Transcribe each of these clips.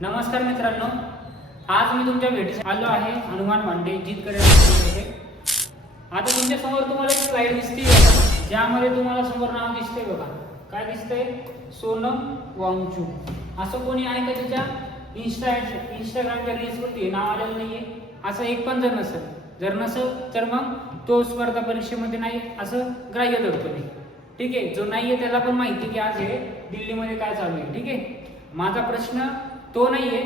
नमस्कार मित्रांनो, आज मी तुमच्या भेटीस आलो आहे हनुमान भांडे जीतकर यांच्याकडे। आता तुमच्या समोर तुम्हाला एक स्लाइड दिसते बघा, ज्यामध्ये तुम्हाला समोर नाव दिसते बघा। काय दिसतंय? सोनम वांगचुक। असं कोणी आहे का त्याच्या इंस्टाग्रामच्या रील्सवरती नाव आलेलं नाहीये? असं एक पण जर नसेल तर मग तो स्पर्धा परीक्षेमध्ये नाही असं ग्राह्य धरतो मी। ठीक आहे, जो नाहीये त्याला पण माहिती की आज हे दिल्लीमध्ये काय चालू आहे। ठीक आहे, माझा प्रश्न तो नाहीये,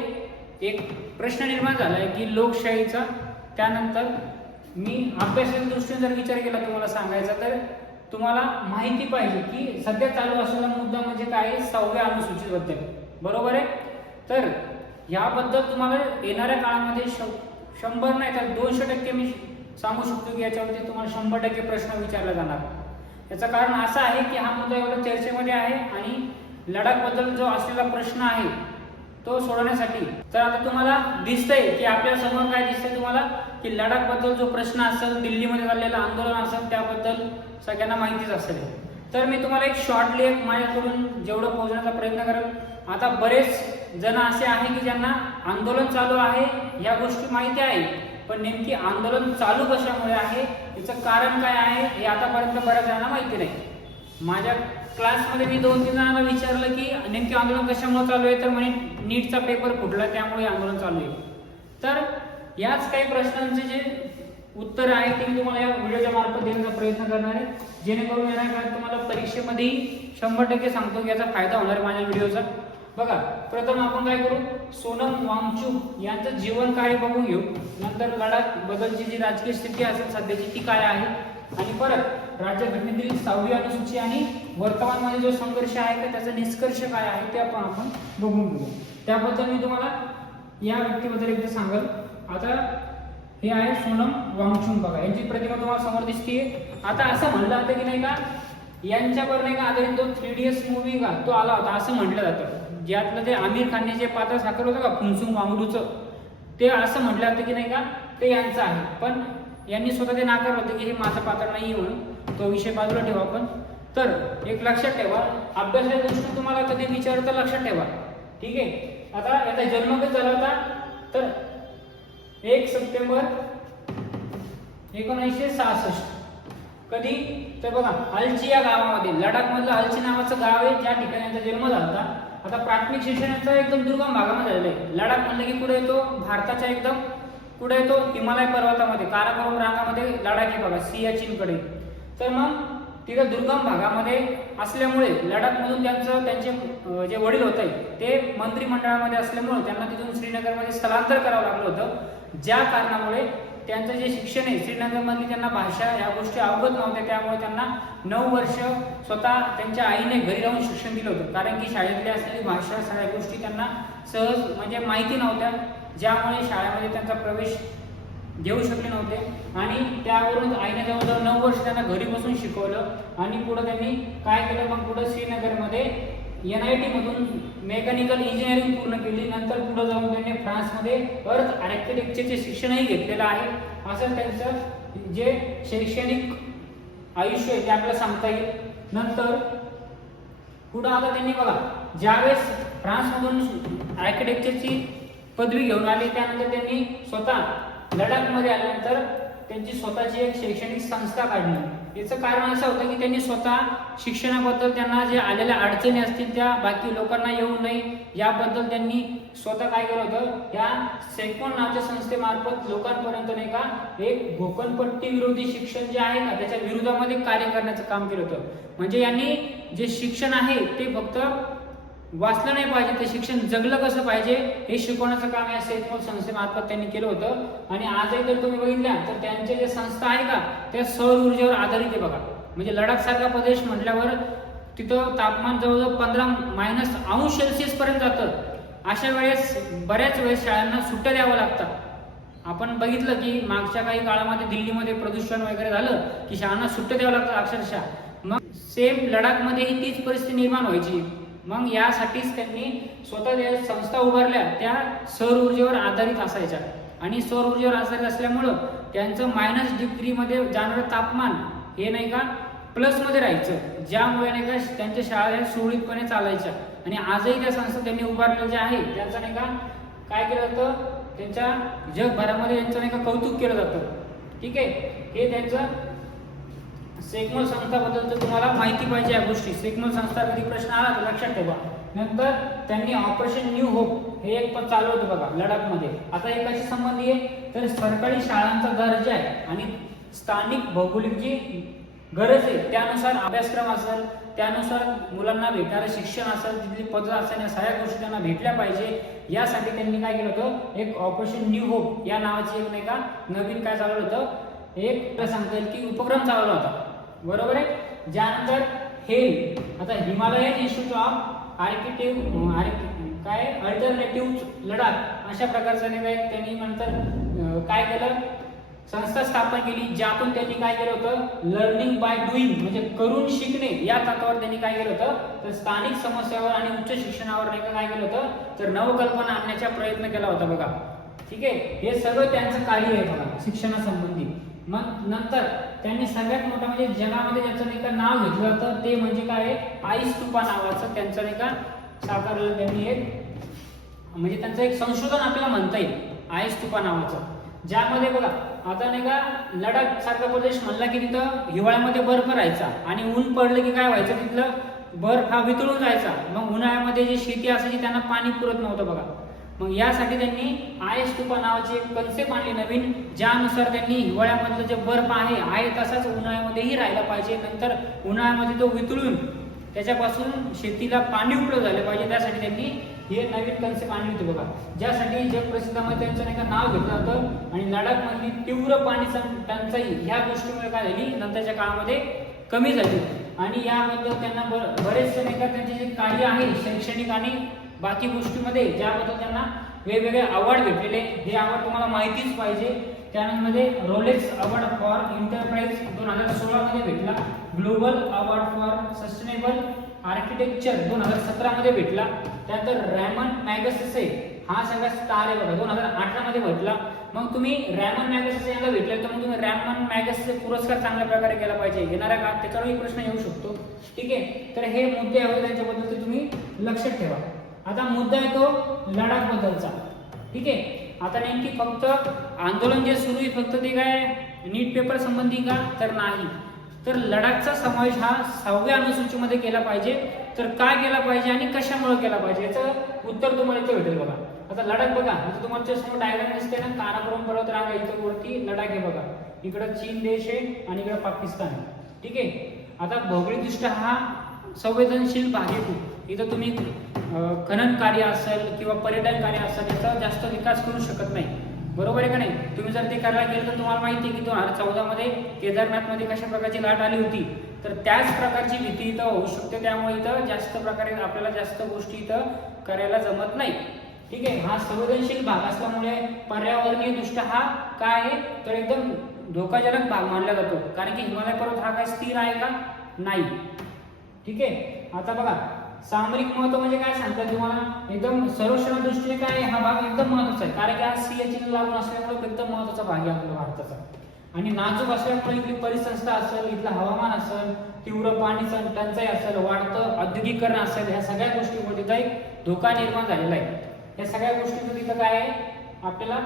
एक प्रश्न निर्माण झालाय की लोकशाहीचा। त्यानंतर मी अभ्यासाच्या दृष्टीने जर विचार केला तुम्हाला सांगायचा तर तुम्हाला माहिती पाहिजे की सध्या चालू असलेला मुद्दा म्हणजे काय आहे, 6व्या अनुसूचीबद्दल। बरोबर आहे? तर याबद्दल तुम्हाला येणाऱ्या काळामध्ये 100 नाही तर 200% मी सांगू शकतो की याच्यावरती तुम्हाला 100% प्रश्न विचारला जाणार। याचं कारण असं आहे की हा मुद्दा एवढा चर्चेमध्ये आहे आणि लडाखबद्दल जो असलेला प्रश्न आहे तो सोडवण्यासाठी। तर आता तुम्हाला दिसतंय की आपल्या समोर काय दिसतंय तुम्हाला की लडाखबद्दल जो प्रश्न असेल, दिल्लीमध्ये झालेलं आंदोलन असेल, त्याबद्दल सगळ्यांना माहितीच असेल। तर मी तुम्हाला एक शॉर्टली एक माझ्याकडून जेवढं पोहोचण्याचा प्रयत्न करेल। आता बरेच जण असे आहे की ज्यांना आंदोलन चालू आहे या गोष्टी माहिती आहे, पण नेमकी आंदोलन चालू कशामुळे आहे, याचं कारण काय आहे हे आतापर्यंत बऱ्याच जणांना माहिती नाही। माझ्या क्लासमध्ये मी 2-3 जणांना विचारलं की नेमके आंदोलन कशामुळे चालू आहे, तर म्हणे नीटचा पेपर फुटला त्यामुळे आंदोलन चालू आहे। तर याच काही प्रश्नांचे जे उत्तर आहे ते मी तुम्हाला या व्हिडिओच्या मार्फत देण्याचा प्रयत्न करणार आहे, जेणेकरून येणाऱ्या काळात तुम्हाला परीक्षेमध्ये 100% सांगतो की याचा फायदा होणार आहे माझ्या व्हिडिओचा। बघा, प्रथम आपण काय करू, सोनम वांगचुक यांचं जीवन काय बघून घेऊ, नंतर लडाख बद्दलची जी राजकीय स्थिती असेल सध्याची ती काय आहे, आणि परत राज्यघटनेतील 6वी अनुसूची आणि वर्तमानमध्ये जो संघर्ष आहे का त्याचा निष्कर्ष काय आहे ते आपण बघून घेऊ। त्याबद्दल मी तुम्हाला या व्यक्तीबद्दल एकदा सांगेल। आता हे आहे सोनम वांगचुक, बघा यांची प्रतिमा तुम्हाला समोर दिसते। आता असं म्हणलं जातं की नाही का यांच्यावर नाही का आधारित जो 3DS मूवी का तो आला होता असं म्हटलं जातं, ज्यातलं ते आमिर खानने जे पात्र साकारलं होतं का फुंसुक वांगडूचं, ते असं म्हटलं जातं की नाही का ते यांचं आहे। पण यांनी स्वतः ते नाकारलं होतं की हे माझं पात्र नाही म्हणून, तो विषय बाजूला ठेवा आपण। तर एक लक्षात ठेवा, अभ्यासाच्या दृष्टीने तुम्हाला कधी विचारलं तर लक्षात ठेवा। ठीक आहे, आता याचा जन्म कधी झाला होता तर 1 सप्टेंबर 1966। कधी तर बघा हलची या गावामध्ये, लडाख मधलं हलची नावाचं गाव आहे ज्या ठिकाणी यांचा जन्म झाला होता। आता प्राथमिक शिक्षणाचा एकदम दुर्गम भागामध्ये झालेलं आहे। लडाख म्हणलं की कुठे येतो, भारताच्या एकदम कुठे येतो, हिमालय पर्वतामध्ये काराकोरम रांगामध्ये लडाख आहे बघा, सियाचीनकडे। तर मग तिथं दुर्गम भागामध्ये असल्यामुळे लडाखमधून त्यांचे जे वडील होते ते मंत्रिमंडळामध्ये असल्यामुळे त्यांना तिथून श्रीनगरमध्ये स्थलांतर करावं लागलं होतं। ज्या कारणामुळे त्यांचं जे शिक्षण आहे श्रीनगरमधली त्यांना भाषा या गोष्टी अवगत नव्हत्या, त्यामुळे त्यांना 9 वर्ष स्वतः त्यांच्या आईने घरी राहून शिक्षण दिलं होतं, कारण की शाळेतली असलेली भाषा सगळ्या गोष्टी त्यांना सहज म्हणजे माहिती नव्हत्या, ज्यामुळे शाळेमध्ये त्यांचा प्रवेश घेऊ शकले नव्हते। आणि त्यावरून आईने जवळजवळ 9 वर्ष त्यांना घरी बसून शिकवलं आणि पुढे त्यांनी काय केलं, मग पुढे श्रीनगरमध्ये NIT मधून मेकॅनिकल इंजिनिअरिंग पूर्ण केली। नंतर पुढे जाऊन त्यांनी फ्रान्समध्ये अर्थ आर्किटेक्चरचे शिक्षणही घेतलेलं आहे। असं त्यांचं जे शैक्षणिक आयुष्य आहे ते आपल्याला सांगता येईल। नंतर पुढे आता त्यांनी बघा ज्यावेळेस फ्रान्समधून आर्किटेक्चरची पदवी घेऊन आली, त्यानंतर त्यांनी स्वतः लडाखमध्ये आल्यानंतर त्यांची स्वतःची एक शैक्षणिक संस्था काढली। याचं कारण असं होतं की त्यांनी स्वतः शिक्षणाबद्दल त्यांना जे आलेल्या अडचणी असतील त्या बाकी लोकांना येऊ नये याबद्दल त्यांनी स्वतः काय केलं होतं, या सेकॉन नावाच्या संस्थेमार्फत लोकांपर्यंत नाही का एक घोकणपट्टी विरोधी शिक्षण जे आहे ना त्याच्या विरोधामध्ये कार्य करण्याचं काम केलं होतं। म्हणजे यांनी जे शिक्षण आहे ते फक्त वाचलं नाही पाहिजे, ते शिक्षण जगलं कसं पाहिजे हे शिकवण्याचं काम या सेकॉन संस्थेमार्फत त्यांनी केलं होतं। आणि आजही जर तुम्ही बघितल्या तर त्यांचे जे संस्था आहे का त्या सौर ऊर्जेवर आधारित आहे बघा। म्हणजे लडाख सारखा प्रदेश म्हटल्यावर तिथं तापमान जवळजवळ 15°C पर्यंत जातं। अशा वेळेस बऱ्याच वेळेस शाळांना सुट्ट्या द्याव्या लागतात। आपण बघितलं की मागच्या काही काळामध्ये दिल्लीमध्ये प्रदूषण वगैरे झालं की शाळांना सुट्ट्या द्याव्या लागतात अक्षरशः। मग सेम लडाखमध्येही तीच परिस्थिती निर्माण व्हायची। मग यासाठीच त्यांनी स्वतः ज्या संस्था उभारल्या त्या सौर ऊर्जेवर आधारित असायच्या, आणि सौर ऊर्जेवर आधारित असल्यामुळं त्यांचं -डिग्रीमध्ये जाणारं तापमान हे नाही का प्लसमध्ये राहायचं, ज्यामुळे नाही का त्यांच्या शाळा सुरळीतपणे चालायच्या। आणि आजही त्या संस्था त्यांनी उभारलेल्या ज्या आहेत त्यांचं नाही का काय केलं जातं, त्यांच्या जगभरामध्ये त्यांचं नाही का कौतुक केलं जातं. ठीक आहे, हे त्यांचं सेगमोल संस्थाबद्दल तुम्हाला माहिती पाहिजे या गोष्टी. सेगमोल संस्था कधी प्रश्न आला तर लक्षात ठेवा. नंतर त्यांनी ऑपरेशन न्यू होप हे एक पण चालू होतं बघा लडाखमध्ये. आता हे कशी संबंधी आहे तर सरकारी शाळांचा दर्जा आहे आणि स्थानिक भौगोलिक जी गरज आहे त्यानुसार अभ्यासक्रम असेल, त्यानुसार मुलांना भेटणारं शिक्षण असेल, तिथली पद्धत असेल, या सगळ्या गोष्टी त्यांना भेटल्या पाहिजे यासाठी त्यांनी काय केलं होतं, एक ऑपरेशन न्यू होप या नावाची एक नाही का नवीन काय चालवलं होतं, एक सांगता येईल की उपक्रम चालवला होता. बरोबर आहे. ज्यानंतर हे आता हिमालयन इन्स्टिट्यूट ऑफ काय अल्टरनेटिव्ह लडाख अशा प्रकारचं नाही त्यांनी नंतर काय केलं, संस्था स्थापन केली, ज्यातून त्यांनी काय केलं होतं, लर्निंग बाय डुईंग म्हणजे करून शिकणे या तत्वावर त्यांनी काय केलं होतं, तर स्थानिक समस्यावर आणि उच्च शिक्षणावर नाही काय केलं होतं, तर नवकल्पना आणण्याचा प्रयत्न केला होता बघा. ठीक आहे, हे सगळं त्यांचं कार्य आहे बघा शिक्षणासंबंधी. मग नंतर त्यांनी सगळ्यात मोठं म्हणजे जगामध्ये ज्याचं नाही का नाव घेतलं जातं ते म्हणजे काय, आईस स्तूपा नावाचं त्यांचं नाही का साकारलं त्यांनी एक, म्हणजे त्यांचं एक संशोधन आपल्याला म्हणता येईल आईस स्तूपा नावाचं. ज्यामध्ये बघा आता नाही का लडाख सारखा प्रदेश म्हणला की तिथं हिवाळ्यामध्ये बर्फ राहायचा आणि ऊन पडलं की काय व्हायचं, तिथलं बर्फ हा वितळून जायचा. मग उन्हाळ्यामध्ये जी शेती असायची त्यांना पाणी पुरत नव्हतं बघा. मग यासाठी त्यांनी आय स्तूपा नावाची एक कन्सेप्ट आणली नवीन, ज्यानुसार त्यांनी हिवाळ्यामधलं जे बर्फ आहे तसाच उन्हाळ्यामध्येही राहायला पाहिजे, नंतर उन्हाळ्यामध्ये तो वितळून त्याच्यापासून शेतीला पाणी उपलब्ध झालं पाहिजे, त्यासाठी त्यांनी हे नवीन कन्सेप्ट आणली होती बघा. ज्यासाठी जगप्रसिद्धामध्ये त्यांचं नाही का नाव घेतलं होतं आणि लडाखमधली तीव्र पाणी टंचाई ह्या गोष्टीमुळे काय झाली, नंतरच्या काळामध्ये कमी झाली. आणि याबद्दल त्यांना बरेचसे नाही का त्यांचे जे कार्य आहे शैक्षणिक आणि बाकी गोष्टीमध्ये ज्याबद्दल त्यांना वेगवेगळे अवॉर्ड भेटलेले, हे अवॉर्ड तुम्हाला माहितीच पाहिजे. त्यामध्ये रोलेक्स अवॉर्ड फॉर एंटरप्राइज 2016 मध्ये भेटला, global award for sustainable architecture 2017 मध्ये भेटला. त्यानंतर रॅमन मॅगसेसे हा सगळा स्टार आहे बघा 2018 मध्ये भेटला. मग तुम्ही रॅमन मॅगसेसे याला भेटले तर मग तुम्ही रॅमन मॅगसेसे पुरस्कार चांगल्या प्रकारे केला पाहिजे. येणाऱ्या काळात त्याच्यावरही प्रश्न येऊ शकतो. ठीक आहे, तर हे मुद्दे आहेत त्यांच्याबद्दल ते तुम्ही लक्षात ठेवा. आता मुद्दा येतो लडाख बद्दलचा. ठीक आहे, आता नेमकी फक्त आंदोलन जे सुरू आहे फक्त ते काय नीट पेपर संबंधी का तर नाही, तर लडाखचा समावेश हा 6व्या अनुसूचीमध्ये केला पाहिजे. तर काय केला पाहिजे आणि कशामुळे केला पाहिजे याचं उत्तर तुम्हाला इथे भेटेल बघा. आता लडाख बघा, इथे तुम्हाला समोर डायग्राम दिसते ना, काराकोरम पर्वतरांग आहे, इथे वरती लडाख आहे बघा, इकडे चीन देश आहे आणि इकडे पाकिस्तान आहे. ठीक आहे, आता भौगोलिकदृष्ट्या हा संवेदनशील भाग आहे खूप. इथं तुम्ही खनन कार्य असेल किंवा पर्यटन कार्य असेल याचा जास्त विकास करू शकत नाही. बरोबर आहे का नाही. तुम्ही जर ते करायला गेलं तर तुम्हाला माहिती आहे की 2014 मध्ये केदारनाथमध्ये कशा प्रकारची लाट आली होती, तर त्याच प्रकारची भीती इथं होऊ शकते. त्यामुळे इथं जास्त प्रकारे आपल्याला जास्त गोष्टी इथं करायला जमत नाही. ठीक आहे, हा संवेदनशील भाग असल्यामुळे पर्यावरणीय दृष्ट्या हा काय आहे तर एकदम धोकाजनक भाग मानला जातो, कारण की हिमालय पर्वत हा काय स्थिर आहे का नाही. ठीक आहे, आता बघा सामरिक महत्व म्हणजे काय सांगतात तुम्हाला, एकदम संरक्षण दृष्टीने काय हा भाग एकदम महत्वाचा आहे, कारण की हा सियाचीन लागून असल्यामुळे एकदम महत्वाचा भाग आहे आपल्या भारताचा. आणि नाजूक असल्यामुळे इथली परिसंस्था असेल, इथलं हवामान असेल, तीव्र पाणी टंचाई असेल, वाढतं औद्योगिकरण असेल, ह्या सगळ्या गोष्टींमध्ये तिथं एक धोका निर्माण झालेला आहे. या सगळ्या गोष्टींचं तिथं काय आहे आपल्याला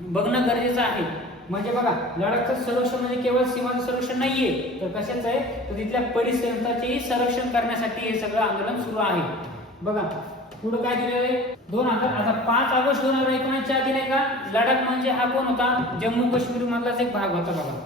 बघणं गरजेचं आहे. म्हणजे बघा लडाखचं संरक्षण म्हणजे केवळ सीमाचं संरक्षण नाहीये, तर कशाचं आहे तर तिथल्या परिसराचेही संरक्षण करण्यासाठी हे सगळं आंदोलन सुरू आहे. बघा पुढे काय दिलेलं आहे 2000 आता 5 ऑगस्ट 2019च्या आधी नाही का लडाख म्हणजे हा कोण होता, जम्मू काश्मीर मधलाच एक भाग होता बघा.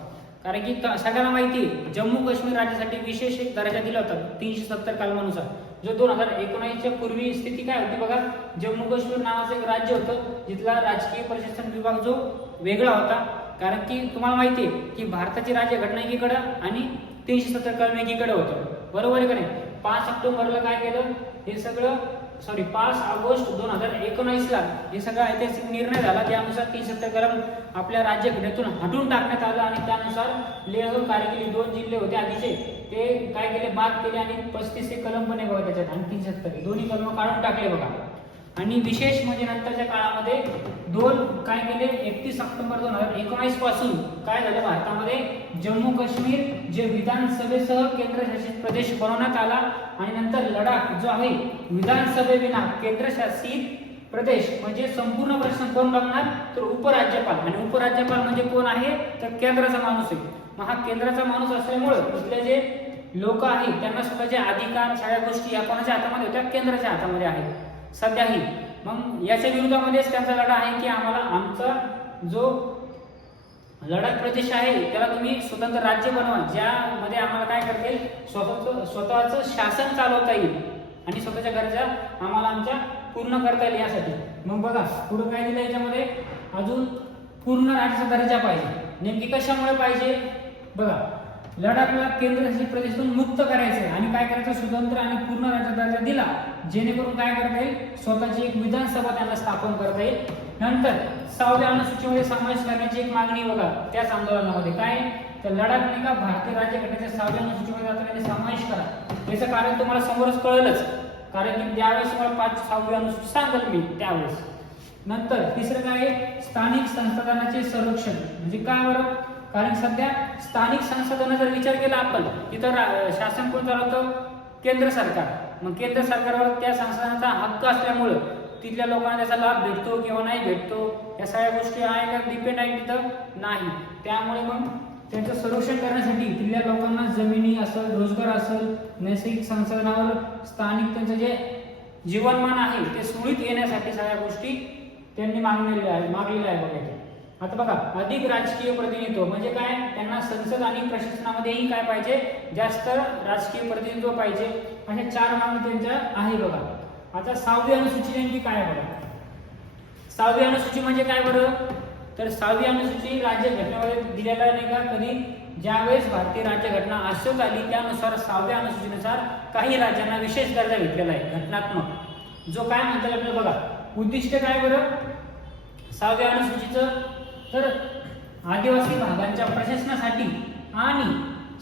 कारण की सगळ्यांना माहिती आहे जम्मू काश्मीर राज्यासाठी विशेष एक दर्जा दिला होता 370 कलमानुसार. जो 2019च्या पूर्वी स्थिती काय होती बघा, जम्मू काश्मीर नावाचं एक राज्य होतं जिथला राजकीय प्रशासन विभाग जो वेगळा होता. कारण की तुम्हाला माहिती आहे की भारताची राज्यघटना एकीकडे आणि 370 कलम एकीकडे होतं. बरोबर आहे का नाही. 5 ऑक्टोबरला काय केलं हे सगळं 5 ऑगस्ट 2019ला हे सगळा ऐतिहासिक निर्णय झाला, त्यानुसार 370 कलम आपल्या राज्यघटनेतून हटवून टाकण्यात आलं आणि त्यानुसार लेह कारगिल 2 जिल्हे होते आधीचे ते काय केले बाद केले आणि 35 कलम पण आहे बघा त्याच्यात आणि 370 दोन्ही कलम काढून टाकले बघा. आणि विशेष म्हणजे नंतरच्या काळामध्ये काय केले, 31 ऑक्टोबर 2019 पासून काय झालं, भारतामध्ये जम्मू काश्मीर जे विधानसभेसह केंद्रशासित प्रदेश बनवण्यात आला आणि नंतर लडाख जो आहे विधानसभेविना केंद्रशासित प्रदेश म्हणजे संपूर्ण प्रश्न कोण बघणार, तर उपराज्यपाल. आणि उपराज्यपाल म्हणजे कोण आहे, तर केंद्राचा माणूस आहे. मग हा केंद्राचा माणूस असल्यामुळे इथले जे लोक आहेत त्यांना स्वतःचे अधिकार सगळ्या गोष्टी या कोणाच्या हातामध्ये होत्या, केंद्राच्या हातामध्ये आहेत सध्याही. मग याच्या विरोधामध्येच त्यांचा लढा आहे की आम्हाला आमचा जो लडाख प्रदेश आहे त्याला तुम्ही स्वतंत्र राज्य बनवा, ज्यामध्ये आम्हाला काय करता येईल, स्वतःचं शासन चालवता येईल आणि स्वतःच्या गरजा आम्हाला आमच्या पूर्ण करता येईल यासाठी. मग बघा पुढे काय दिलं याच्यामध्ये, अजून पूर्ण राज्याचा दर्जा पाहिजे. नेमकी कशामुळे पाहिजे, बघा लडाखला केंद्रशासित प्रदेशातून मुक्त करायचे आणि काय करायचं, स्वतंत्र आणि पूर्ण राज्याचा दर्जा दिला, जेणेकरून काय करता येईल, स्वतःची एक विधानसभा त्यांना स्थापन करता येईल. नंतर 6व्या अनुसूचीमध्ये समावेश करण्याची एक मागणी बघा त्याच आंदोलनामध्ये काय, तर लडाख नाही का भारतीय राज्यघटनेच्या 6व्या अनुसूचीमध्ये आता समावेश करा. याचं कारण तुम्हाला समोरच कळेलच, कारण की त्यावेळेस तुम्हाला 6वी अनुसूची सांगेल मी त्यावेळेस. नंतर तिसरं काय आहे, स्थानिक संसाधनाचे संरक्षण. म्हणजे काय बरं, कारण सध्या स्थानिक संसाधनाचा जर विचार केला आपण, इतर शासन कोण चालवतं, केंद्र सरकार. मग केंद्र सरकारवर त्या संसाधनाचा हक्क असल्यामुळं तिथल्या लोकांना त्याचा लाभ भेटतो किंवा नाही भेटतो या सगळ्या गोष्टी आहे का डिपेंड आहे तिथं नाही. त्यामुळे मग त्यांचं संरक्षण करण्यासाठी तिथल्या लोकांना जमिनी असेल, रोजगार असेल, नैसर्गिक संसाधनावर स्थानिक त्यांचं जे जीवनमान आहे ते सुरळीत येण्यासाठी सगळ्या गोष्टी त्यांनी मागलेल्या आहे बघा. आता बघा अधिक राजकीय प्रतिनिधित्व म्हणजे काय, त्यांना संसद आणि प्रशासनामध्येही काय पाहिजे, जास्त राजकीय प्रतिनिधित्व पाहिजे. अशा 4 मागण्या त्यांच्या आहे बघा. आता 6वी अनुसूची नेमकी काय आहे बघा. 6वी अनुसूची म्हणजे काय बरं, तर 6वी अनुसूची राज्यघटनेमध्ये दिलेला नाही का, कधी ज्यावेळेस भारतीय राज्यघटना अस्तित्वात आली त्यानुसार 6व्या अनुसूचीनुसार काही राज्यांना विशेष दर्जा भेटलेला आहे घटनात्मक, जो काय म्हणतात आपल्याला बघा. उद्दिष्ट काय बरं 6व्या अनुसूचीचं, तर आदिवासी भागांच्या प्रशासनासाठी आणि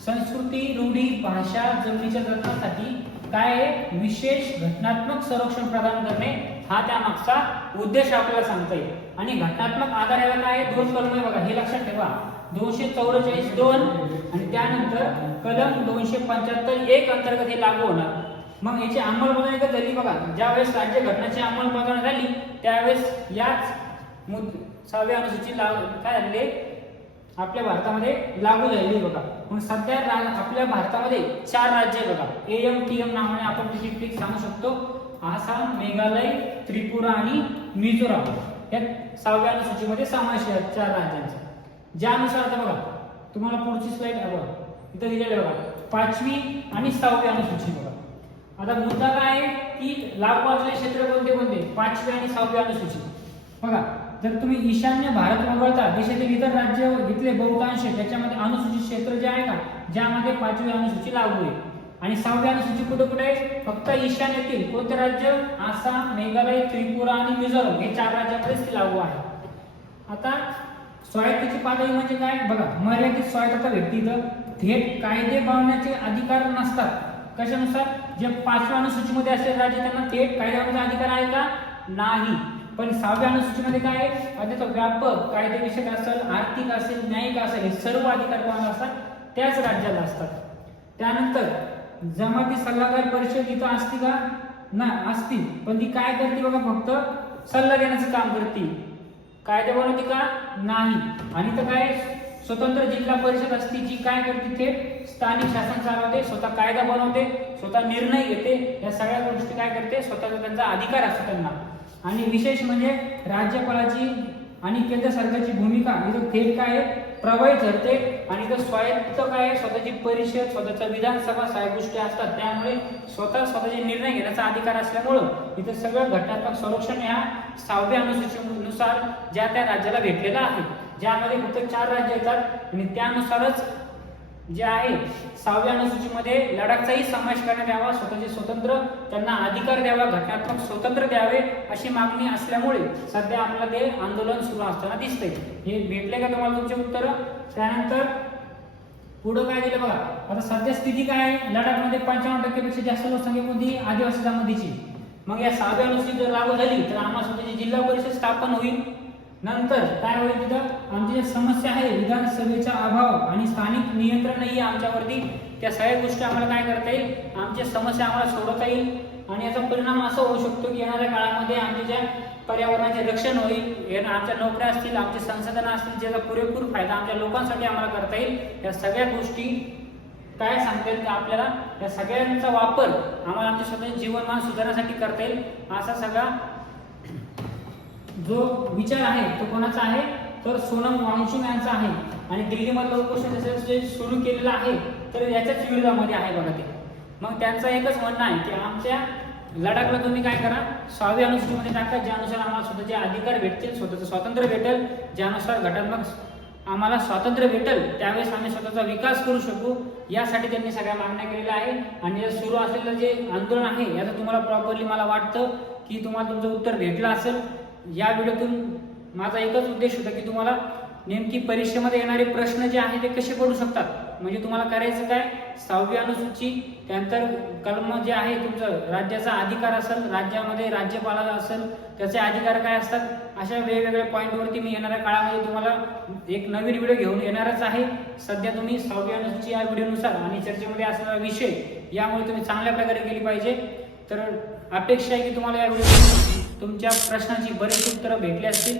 संस्कृती, रूढी, भाषा, जमिनीच्या जतनासाठी काय आहे, विशेष घटनात्मक संरक्षण प्रदान करणे हा त्यामागचा उद्देश आपल्याला सांगता येईल. आणि घटनात्मक आधार याला काय आहे, 2 कलम आहे बघा, हे लक्षात ठेवा. 244(2) आणि त्यानंतर कलम 275(1) अंतर्गत हे लागू होणार. मग याची अंमलबजावणी कधी झाली बघा, ज्यावेळेस राज्यघटनेची अंमलबजावणी झाली त्यावेळेस याच 6व्या अनुसूची काय झाले आपल्या भारतामध्ये लागू झालेली बघा. पण सध्या आपल्या भारतामध्ये 4 राज्य बघा, AMTM नावाने आपण तिथे सांगू शकतो, आसाम, मेघालय, त्रिपुरा आणि मिझोराम या 6व्या अनुसूचीमध्ये समावेश आहे 4 राज्यांचा. ज्यानुसार आता बघा तुम्हाला पुढची स्लाइड बघा इथं दिलेलं बघा 5वी आणि 6वी अनुसूची बघा. आता मुद्दा काय आहे की लागू असलेले क्षेत्र कोणते 5वी आणि 6वी अनुसूची बघा. जर तुम्ही ईशान्य भारत वगळता देशातील इतर राज्य घेतले बहुतांश त्याच्यामध्ये अनुसूचित क्षेत्र जे आहे का ज्यामध्ये 5वी अनुसूची लागू आहे. आणि 6वी अनुसूची कुठे आहे, फक्त ईशान्येतील कोणते राज्य, आसाम, मेघालय, त्रिपुरा आणि मिझोरम हे 4 राज्यांमध्येच ती लागू आहे. आता स्वायत्ततेची पातळी म्हणजे काय बघा, मर्यादित स्वायत्तता भेटते. तर थेट कायदे बनवण्याचे अधिकार नसतात. कशानुसार, जे 5व्या अनुसूचीमध्ये असलेले राज्य त्यांना थेट कायदे बनवण्याचा अधिकार आहे का, नाही. पण 6व्या अनुसूचीमध्ये काय आहे, अधिक व्यापक कायदेविषयक असेल, आर्थिक असेल, न्यायिक असेल, हे सर्व अधिकार कोणाला असतात, त्याच राज्याला असतात. त्यानंतर जमाती सल्लागार परिषद इथं असती का, ना असती, पण ती काय करते बघा, फक्त सल्ला देण्याचं काम करते, कायदे बनवते का, नाही. आणि तर काय स्वतंत्र जिल्हा परिषद असते जी काय करते, ते स्थानिक शासन चालवते, स्वतः कायदा बनवते, स्वतः निर्णय घेते, या सगळ्या गोष्टी काय करते, स्वतःचा त्यांचा अधिकार असतो त्यांना. आणि विशेष म्हणजे राज्यपालाची आणि केंद्र सरकारची भूमिका इथं थेट काय आहे, प्रभावी ठरते. आणि इथं स्वायत्त काय आहे, स्वतःची परिषद, स्वतःचा विधानसभा सगळ्या गोष्टी असतात. त्यामुळे स्वतःचे निर्णय घेण्याचा अधिकार असल्यामुळं इथं सगळं घटनात्मक संरक्षण ह्या 6व्या अनुसूचीनुसार ज्या त्या राज्याला भेटलेलं आहे, ज्यामध्ये फक्त 4 राज्य येतात. आणि त्यानुसारच जे आहे 6व्या अनुसूचीमध्ये लडाखचाही समावेश करण्यात यावा, स्वतःचे स्वतंत्र त्यांना अधिकार द्यावा, घटनात्मक स्वतंत्र द्यावे अशी मागणी असल्यामुळे सध्या आपल्याला ते आंदोलन सुरू असताना दिसतंय. हे भेटले का तुम्हाला तुमचे उत्तर. त्यानंतर पुढे काय दिलं बघा. आता सध्या स्थिती काय आहे, लडाखमध्ये 55% पेक्षा जास्त लोकसंख्या कोणती, आदिवासी जमातीची. मग या 6व्या अनुसूचित जर लागू झाली तर आम्हाला स्वतःची जिल्हा परिषद स्थापन होईल. नंतर काय होईल, तिथं आमची ज्या समस्या आहे, विधानसभेचा अभाव आणि स्थानिक नियंत्रण नाही आहे आमच्यावरती, त्या सगळ्या गोष्टी आम्हाला काय करता येईल, आमच्या समस्या आम्हाला सोडवता येईल. आणि याचा परिणाम असा होऊ शकतो की येणाऱ्या काळामध्ये आमच्या ज्या पर्यावरणाचे रक्षण होईल, आमच्या नोकऱ्या असतील, आमचे संसाधनं असतील, ज्याचा पुरेपूर फायदा आमच्या लोकांसाठी आम्हाला करता येईल. या सगळ्या गोष्टी काय सांगता येईल, की आपल्याला या सगळ्यांचा वापर आम्हाला आमच्या स्वतःचे जीवनमान सुधारण्यासाठी करता येईल. असा सगळा जो विचार आहे तो कोणाचा आहे, तर सोनम वांगचुक यांचा आहे. आणि दिल्लीमधलं उपोषण जे सुरू केलेलं आहे तर याच्याच विरोधामध्ये आहे बघा ते. मग त्यांचं एकच म्हणणं आहे की आमच्या लडाखला तुम्ही काय करा, 6व्या अनुसूचीमध्ये टाका, ज्यानुसार आम्हाला स्वतःचे अधिकार भेटतील, स्वतःचं स्वातंत्र्य भेटेल, ज्यानुसार घटनात्मक आम्हाला स्वातंत्र्य भेटेल, त्यावेळेस आम्ही स्वतःचा विकास करू शकू. यासाठी त्यांनी सगळ्या मागण्या केलेल्या आहे. आणि जे सुरू असलेलं जे आंदोलन आहे याचं तुम्हाला प्रॉपरली मला वाटतं की तुम्हाला तुमचं उत्तर भेटलं असेल. या व्हिडिओतून माझा एकच उद्देश होता की तुम्हाला नेमकी परीक्षेमध्ये येणारे प्रश्न जे आहे ते कसे पडू शकतात. म्हणजे तुम्हाला करायचं काय, 6वी अनुसूची, त्यानंतर कलम जे आहे तुमचं राज्याचा अधिकार असेल, राज्यामध्ये राज्यपालाला असेल त्याचे अधिकार काय असतात, अशा वेगवेगळ्या पॉईंटवरती मी येणाऱ्या काळामध्ये तुम्हाला एक नवीन व्हिडिओ घेऊन येणारच आहे. सध्या तुम्ही 6वी अनुसूची या व्हिडिओनुसार आणि चर्चेमध्ये असणारा विषय यामुळे तुम्ही चांगल्या प्रकारे केली पाहिजे. तर अपेक्षा आहे की तुम्हाला या व्हिडिओ तुमच्या प्रश्नांची बरीच उत्तरं भेटली असतील.